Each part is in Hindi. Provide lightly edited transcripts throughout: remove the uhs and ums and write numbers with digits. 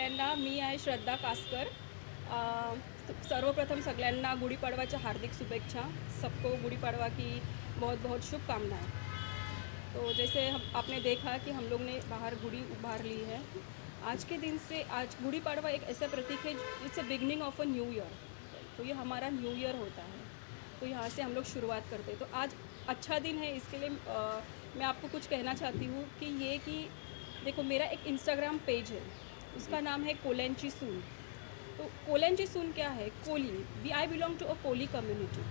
सगळ्यांना. मी आहे श्रद्धा कासकर. सर्वप्रथम सगळ्यांना गुढीपाडवाच्या हार्दिक शुभेच्छा. सबको गुढीपाडवा की बहुत बहुत शुभकामनाएं. तो जैसे हम आपने देखा कि हम लोग ने बाहर गुड़ी उभार ली है. आज के दिन से आज गुड़ी पाड़वा एक ऐसा प्रतीक है, it's a beginning of a new year. तो ये हमारा न्यू ईयर होता है, तो यहाँ से हम लोग शुरुआत करते हैं. तो आज अच्छा दिन है, इसके लिए मैं आपको कुछ कहना चाहती हूँ कि ये कि देखो मेरा एक इंस्टाग्राम पेज है, उसका नाम है कोलेंची सून. तो कोलेंची सून क्या है? Koli. We I belong to a Koli community.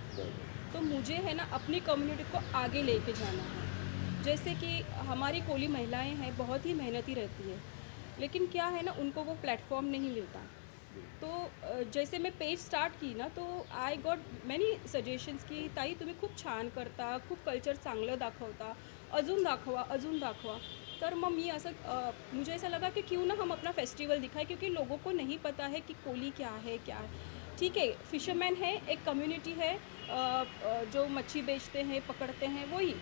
तो मुझे है ना अपनी कम्युनिटी को आगे लेके जाना है. जैसे कि हमारी कोली महिलाएं हैं, बहुत ही मेहनती रहती है, लेकिन क्या है ना उनको वो प्लेटफॉर्म नहीं मिलता. तो जैसे मैं पेज स्टार्ट की ना, तो आय गॉट मॅनी सजेशन्स की ताई तुम्ही खूप छान करता, खूप कल्चर चांगलं दाखवता, अजून दाखवा अजून दाखवा. तर मग मी असं मुझे ऐसा लगा कि क्यों ना हम अपना फेस्टिवल दिखाएं, क्योंकि लोगों को नहीं पता है कि कोली क्या है क्या है. ठीक है, फिशरमैन है, एक कम्युनिटी है, जो मच्छी बेचते हैं पकड़ते हैं वही.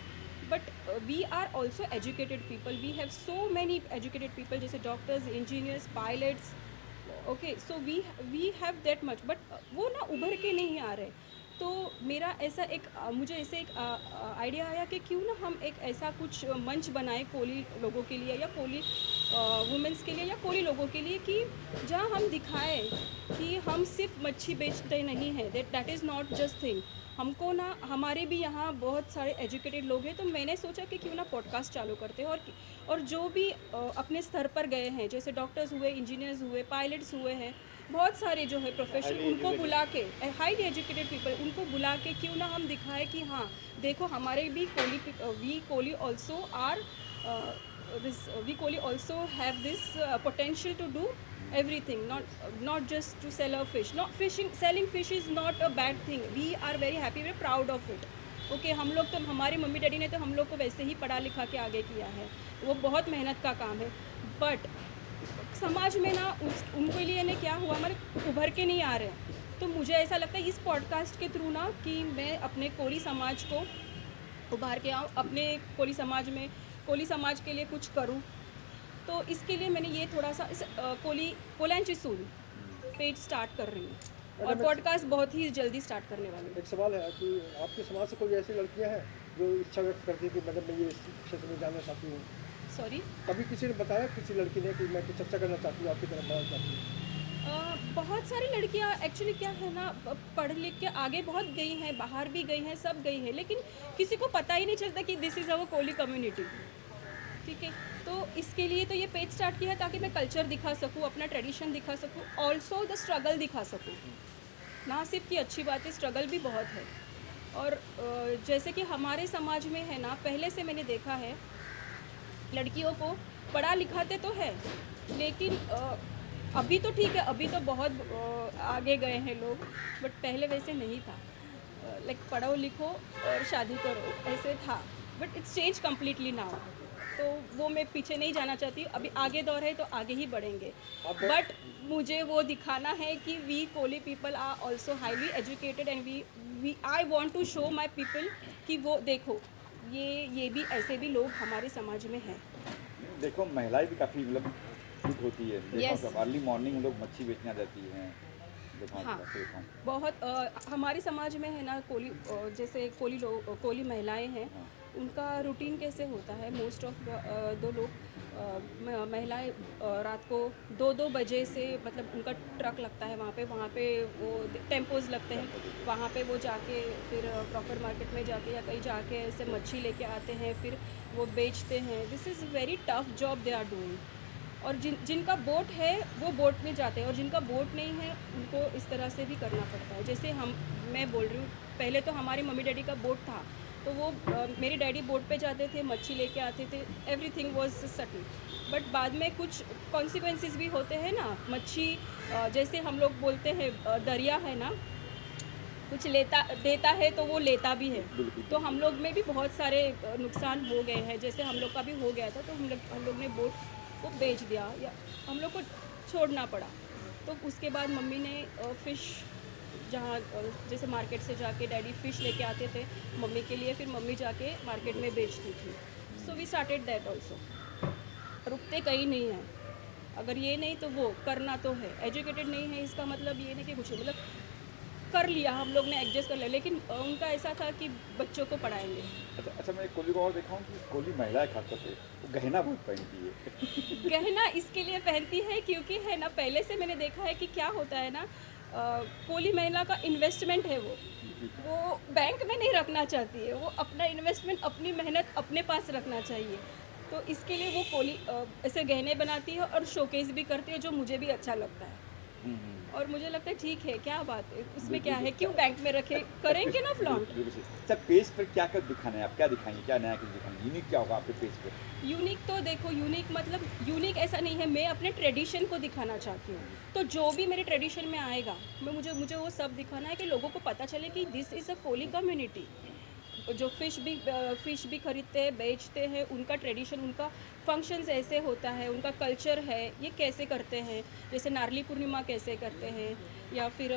But we are also educated people. We have so many educated people, जैसे doctors, engineers, pilots. Okay, so we have that much, but वो ना उभर के नहीं आ रहे. तो मेरा ऐसा एक मुझे ऐसे एक आइडिया आया कि क्यों ना हम एक ऐसा कुछ मंच बनाए कोली लोगों के लिए, या कोली वुमेंस के लिए, या कोली लोगों के लिए, कि जहाँ हम दिखाएं कि हम सिर्फ मच्छी बेचते नहीं हैं. That is not just thing. हमको ना हमारे भी यहाँ बहुत सारे एजुकेटेड लोग हैं, तो मैंने सोचा कि क्यों ना पॉडकास्ट चालू करते हैं. और जो भी अपने स्तर पर गए हैं, जैसे डॉक्टर्स हुए, इंजीनियर्स हुए, पायलट्स हुए हैं, बहुत सारे जो है प्रोफेशन, उनको बुला के, हाईली एजुकेटेड पीपल, उनको बुला के क्यों ना हम दिखाएं कि हाँ देखो हमारे भी Koli, we Koli also are this we Koli also have this potential to do everything, not just to sell a fish. Not fishing, selling fish is not a bad thing. We are very happy, we're proud of it. Okay, हम लोग तो, हमारे मम्मी डैडी ने तो हम लोग को वैसे ही पढ़ा लिखा के आगे किया है, वो बहुत मेहनत का काम है. बट समाज में ना उनके लिए ने क्या हुआ, हमारे उभर के नहीं आ रहे हैं. तो मुझे ऐसा लगता है इस पॉडकास्ट के थ्रू ना कि मैं अपने कोली समाज को उभार के आऊँ, अपने कोली समाज के लिए कुछ करूँ. तो इसके लिए मैंने ये थोड़ा सा इस कोलेंची सून पेज स्टार्ट कर रही हूँ, और पॉडकास्ट बहुत ही जल्दी स्टार्ट करने वाली हूँ. एक सवाल है कि आपके समाज से कोई ऐसी लड़कियां हैं जो इच्छा व्यक्त करती है कि मतलब मैं ये इस क्षेत्र में जाना चाहती हूँ? सॉरी, कभी किसी ने बताया, किसी लड़की ने, कि मैं कुछ चर्चा करना चाहती हूँ, आपकी तरफ बढ़ना चाहती हूँ? बहुत सारी लड़कियां एक्चुअली क्या है ना, पढ़ लिख के आगे बहुत गई हैं, बाहर भी गई हैं, सब गई हैं, लेकिन किसी को पता ही नहीं चलता कि this is our Koli community. ठीक है, तो इसके लिए तो ये पेज स्टार्ट किया है ताकि मैं कल्चर दिखा सकूँ, अपना ट्रेडिशन दिखा सकूँ, ऑल्सो द स्ट्रगल दिखा सकूँ. ना सिर्फ की अच्छी बात है, स्ट्रगल भी बहुत है. और जैसे कि हमारे समाज में है ना, पहले से मैंने देखा है, लड़कियों को पढ़ा लिखाते तो है, लेकिन अभी तो ठीक है, अभी तो बहुत आगे गए हैं लोग, बट पहले वैसे नहीं था. लाइक पढ़ो लिखो और शादी करो, ऐसे था. But it's change completely now. तो वो मैं पीछे नहीं जाना चाहती, अभी आगे दौर है तो आगे ही बढ़ेंगे. बट मुझे वो दिखाना है कि we Koli people are also highly educated, and we I want to show my people कि वो देखो ये भी ऐसे भी लोग हमारे समाज में हैं. देखो महिलाएं भी काफ़ी मतलब फिट होती है. Yes. देखो अर्ली मॉर्निंग वो लोग मच्छी बेचने आ जाती हैं. देखो हाँ, देखो बहुत हमारे समाज में है ना, कोली जैसे कोली महिलाएं हैं, हाँ. उनका रूटीन कैसे होता है, मोस्ट ऑफ दो लोग महिलाएं रात को 2-2 बजे से, मतलब उनका ट्रक लगता है वहाँ पे वो टेम्पोज लगते हैं, वहाँ पे वो जाके फिर प्रॉपर मार्केट में जाके या कहीं जाके ऐसे मच्छी लेके आते हैं, फिर वो बेचते हैं. This is very tough job they are doing. और जिनका बोट है वो बोट में जाते हैं, और जिनका बोट नहीं है उनको इस तरह से भी करना पड़ता है. जैसे मैं बोल रही हूँ, पहले तो हमारे मम्मी डैडी का बोट था, तो वो मेरे डैडी बोट पे जाते थे, मच्छी लेके आते थे, एवरीथिंग वाज सेटल. बट बाद में कुछ कॉन्सिक्वेंसेस भी होते हैं ना. मच्छी जैसे हम लोग बोलते हैं, दरिया है ना, कुछ देता है तो वो लेता भी है. तो हम लोग में भी बहुत सारे नुकसान हो गए हैं. जैसे हम लोग का भी हो गया था, तो हम लोग ने बोट को बेच दिया, या हम लोग को छोड़ना पड़ा. तो उसके बाद मम्मी ने फ़िश, जहाँ जैसे मार्केट से जाके डैडी फ़िश लेके आते थे मम्मी के लिए, फिर मम्मी जाके मार्केट में बेचती थी. So we started that also. रुकते कहीं नहीं हैं. अगर ये नहीं तो वो करना तो है। एजुकेटेड नहीं है इसका मतलब ये नहीं कि कुछ नहीं, मतलब कर लिया हम लोग ने, एडजस्ट कर लिया, लेकिन उनका ऐसा था कि बच्चों को पढ़ाएंगे। अच्छा, मैं कोहली को और देखा हूँ कि कोहली महिलाएं खासतौर पे वो गहना बहुत पहनती है। गहना इसके लिए पहनती है क्योंकि है ना, पहले से मैंने देखा है कि क्या होता है ना, कोहली महिला का इन्वेस्टमेंट है वो बैंक में नहीं रखना चाहती है, वो अपना इन्वेस्टमेंट, अपनी मेहनत अपने पास रखना चाहिए। तो इसके लिए वो कोहली ऐसे गहने बनाती है और शोकेस भी करती है, जो मुझे भी अच्छा लगता है। और मुझे लगता है ठीक है, क्या बात है, उसमें क्या है, क्यों बैंक में रखे, करेंगे ना फ्लॉन्ट। अच्छा, पेज पर क्या क्या दिखाना है, आप क्या दिखाएंगे, क्या नया कुछ दिखाएंगे, यूनिक क्या होगा आपके पेज पर? यूनिक तो देखो, यूनिक मतलब यूनिक ऐसा नहीं है, मैं अपने ट्रेडिशन को दिखाना चाहती हूँ। तो जो भी मेरे ट्रेडिशन में आएगा, मुझे वो सब दिखाना है कि लोगों को पता चले कि this is a Kohli community. जो फ़िश भी खरीदते हैं, बेचते हैं, उनका ट्रेडिशन, उनका फंक्शंस ऐसे होता है, उनका कल्चर है, ये कैसे करते हैं, जैसे नारली पूर्णिमा कैसे करते हैं, या फिर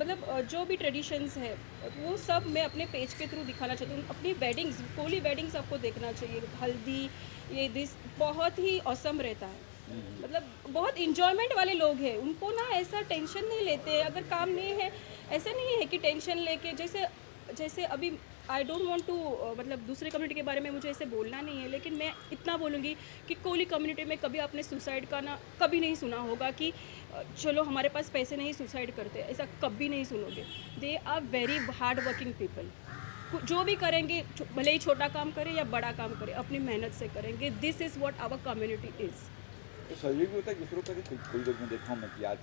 मतलब जो भी ट्रेडिशंस है वो सब मैं अपने पेज के थ्रू दिखाना चाहती हूँ। अपनी वेडिंग्स, कोहली वेडिंग्स आपको देखना चाहिए, हल्दी, ये दिस बहुत ही ऑसम रहता है। मतलब बहुत इंजॉयमेंट वाले लोग हैं, उनको ना ऐसा टेंशन नहीं लेते, अगर काम नहीं है ऐसा नहीं है कि टेंशन लेके, जैसे जैसे अभी आई डोंट वांट टू, मतलब दूसरे कम्युनिटी के बारे में मुझे ऐसे बोलना नहीं है, लेकिन मैं इतना बोलूँगी कि कोहली कम्युनिटी में कभी आपने सुसाइड का ना कभी नहीं सुना होगा कि चलो हमारे पास पैसे नहीं सुसाइड करते, ऐसा कभी नहीं सुनोगे। They are very hard working people. जो भी करेंगे, भले ही छोटा काम करें या बड़ा काम करें, अपनी मेहनत से करेंगे। This is what our community is. तो सहयोग भी होता है दूसरों का, कि कोई लोग मैं देखा हूँ मैं कि आज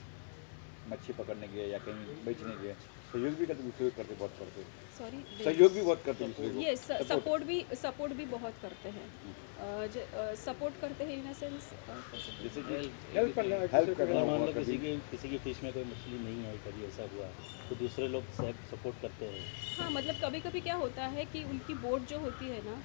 मच्छी पकड़ने गए या कहीं बेचने गए, सहयोग भी करते, दूसरे को करते, बहुत करते, सॉरी, सहयोग भी बहुत करते दूसरे को। ये सपोर्ट भी बहुत करते हैं। सपोर्ट करते हैं इन द सेंस, जैसे कि हेल्प करना है, हेल्प दूसरे को करना मान हुआ लो कभी। किसी की फिश में कोई मछली नहीं आई, कभी ऐसा हुआ तो दूसरे लोग सपोर्ट करते हैं। हाँ, मतलब कभी कभी क्या होता है कि उनकी बोट जो होती है ना,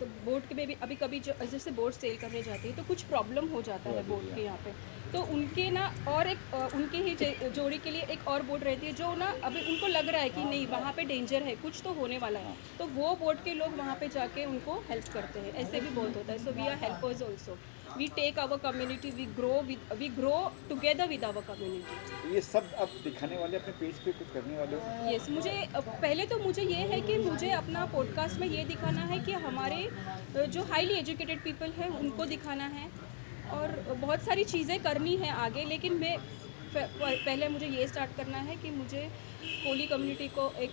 तो बोट के में भी अभी कभी जो जैसे बोट सेल करने जाती है तो कुछ प्रॉब्लम हो जाता है बोट के यहाँ पे, तो उनके ना और एक उनके ही जोड़ी के लिए एक और बोट रहती है, जो ना अभी उनको लग रहा है कि नहीं वहाँ पे डेंजर है, कुछ तो होने वाला है, तो वो बोट के लोग वहाँ पे जाके उनको हेल्प करते हैं। ऐसे भी बहुत होता है। So we are helpers also, we take our community, we grow together with our community. तो ये सब आप दिखाने वाले, अपने पेज पे कुछ करने वाले हो? यस, मुझे पहले तो मुझे ये है कि मुझे अपना पॉडकास्ट में ये दिखाना है कि हमारे जो हाईली एजुकेटेड पीपल हैं उनको दिखाना है, और बहुत सारी चीज़ें करनी है आगे, लेकिन मैं पहले मुझे ये स्टार्ट करना है कि मुझे कोहली कम्युनिटी को एक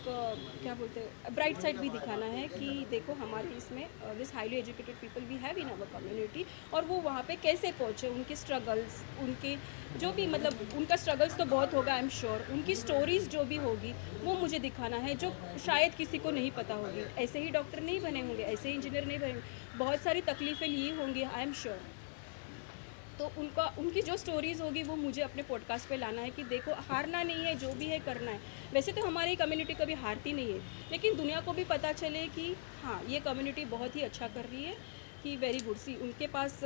क्या बोलते हैं, ब्राइट साइड भी दिखाना है कि देखो हमारे इसमें this highly educated people we have in our community, और वो वहाँ पे कैसे पहुँचे, उनकी स्ट्रगल्स, उनके जो भी, मतलब उनका स्ट्रगल्स तो बहुत होगा आई एम श्योर, उनकी स्टोरीज़ जो भी होगी वो मुझे दिखाना है, जो शायद किसी को नहीं पता होगी। ऐसे ही डॉक्टर नहीं बने होंगे, ऐसे ही इंजीनियर नहीं बने होंगे, बहुत सारी तकलीफ़ें ली होंगी आई एम श्योर। तो उनकी जो स्टोरीज़ होगी वो मुझे अपने पॉडकास्ट पे लाना है कि देखो हारना नहीं है, जो भी है करना है। वैसे तो हमारी कम्युनिटी कभी हारती नहीं है, लेकिन दुनिया को भी पता चले कि हाँ ये कम्युनिटी बहुत ही अच्छा कर रही है, कि वेरी गुड। सी उनके पास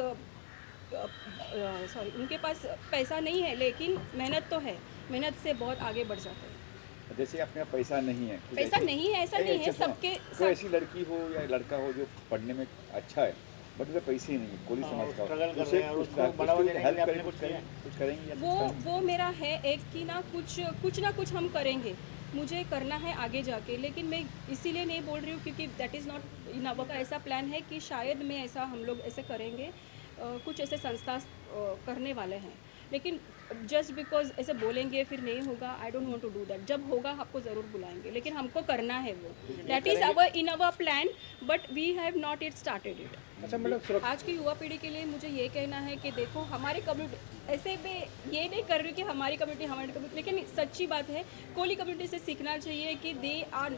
उनके पास पैसा नहीं है, लेकिन मेहनत तो है, मेहनत से बहुत आगे बढ़ जाते हैं। जैसे अपने पास पैसा नहीं है, कुछ पैसा ऐसी- नहीं है ऐसा नहीं है, सबके कोई ऐसी लड़की हो या लड़का हो जो पढ़ने में अच्छा है बट उसका पैसे ही नहीं है, कोहली समाज का हो, struggle कर उसे रहे हैं और कुछ उसको बढ़ावा देने के हेल्प लिए करें, आपने कुछ करेंगे या कुछ वो मेरा है एक कि ना कुछ ना कुछ हम करेंगे, मुझे करना है आगे जाके, लेकिन मैं इसीलिए नहीं बोल रही हूँ क्योंकि that is not in our का ऐसा प्लान है कि शायद मैं ऐसा, हम लोग ऐसे करेंगे, कुछ ऐसे संस्था करने वाले हैं, लेकिन जस्ट बिकॉज ऐसे बोलेंगे फिर नहीं होगा, I don't want to do that. जब होगा आपको ज़रूर बुलाएंगे, लेकिन हमको करना है वो, that is our in our plan, but we have not it started it. अच्छा मैडम, सुरक्षा आज की युवा पीढ़ी के लिए मुझे ये कहना है कि देखो हमारी कम्युनिटी, ऐसे मैं ये नहीं कर रही कि हमारी कम्युनिटी, लेकिन सच्ची बात है कोहली कम्युनिटी से सीखना चाहिए कि दे आर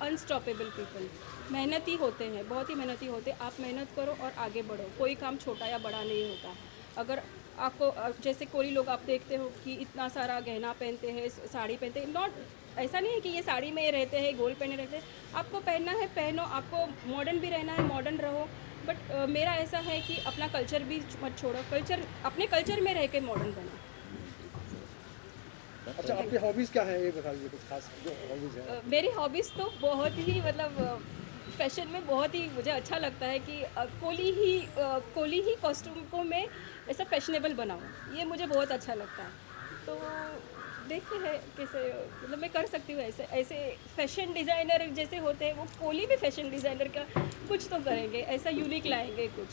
अनस्टॉपेबल पीपल। मेहनती होते हैं, बहुत ही मेहनती होते हैं। आप मेहनत करो और आगे बढ़ो, कोई काम छोटा या बड़ा नहीं होता। अगर आपको जैसे कोई लोग आप देखते हो कि इतना सारा गहना पहनते हैं, साड़ी पहनते हैं, नॉट ऐसा नहीं है कि ये साड़ी में रहते हैं, गोल्ड पहने रहते हैं। आपको पहनना है पहनो, आपको मॉडर्न भी रहना है मॉडर्न रहो, बट मेरा ऐसा है कि अपना कल्चर भी मत छोड़ो, अपने कल्चर में रह के मॉडर्न बनो। अच्छा, आपकी हॉबीज़ क्या है ये बता दीजिए, कुछ खास जो हॉबीज़ है। मेरी हॉबीज़ तो बहुत ही मतलब फैशन में बहुत ही मुझे अच्छा लगता है कि कोली ही कॉस्ट्यूम को मैं ऐसा फैशनेबल बनाऊँ, ये मुझे बहुत अच्छा लगता है। तो देखते हैं कैसे, मतलब मैं कर सकती हूँ ऐसे ऐसे फैशन डिज़ाइनर जैसे होते हैं, वो कोली भी फैशन डिज़ाइनर का कुछ तो करेंगे, ऐसा यूनिक लाएंगे कुछ।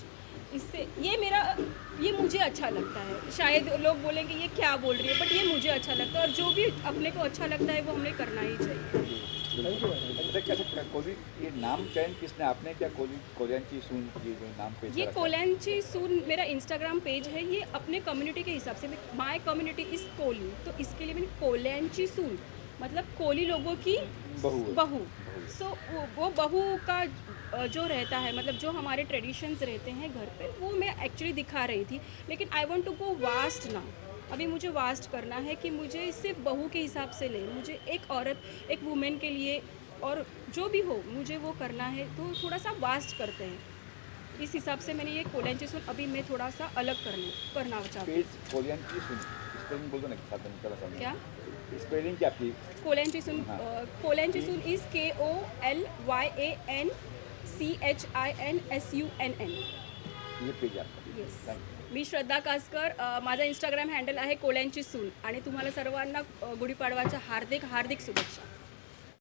इससे ये मुझे अच्छा लगता है। शायद लोग बोलेंगे ये क्या बोल रही है, बट ये मुझे अच्छा लगता है, और जो भी अपने को अच्छा लगता है वो हमें करना ही चाहिए। अच्छा कैसे कोली, ये नाम चयन किसने, आपने क्या कोलियांची सून, ये जो नाम पे ये कोलियांची सून मेरा इंस्टाग्राम पेज है, ये अपने कम्युनिटी के हिसाब से, माय कम्युनिटी इज़ कोली, तो इसके लिए मैंने कोलियांची सून मतलब कोली लोगों की बहू। सो वो बहू का जो रहता है, मतलब जो हमारे ट्रेडिशंस रहते हैं घर पे, वो मैं एक्चुअली दिखा रही थी। लेकिन I want to go vast now, अभी मुझे वास्ट करना है कि मुझे सिर्फ बहू के हिसाब से नहीं, मुझे एक औरत, एक वुमेन के लिए, और जो भी हो मुझे वो करना है, तो थोड़ा सा वास्ट करते हैं। इस हिसाब से मैंने ये कोलियांची सून अभी मैं थोड़ा सा अलग करना चाहती हूँ। पेज कोलियांची सून, स्पेलिंग बोल दो ना साथ में, थोड़ा सा क्या स्पेलिंग क्या आपकी? कोलियांची सून? हाँ। कोलियांची सून इज़ KOLYANCHINSUNN। ये पेज आपका। Yes, thank you. मी श्रद्धा कासकर, माझा इंस्टाग्राम हँडल आहे कोल्यांची सून, आणि तुम्हाला सर्वांना गुढीपाडवाच्या हार्दिक हार्दिक शुभेच्छा.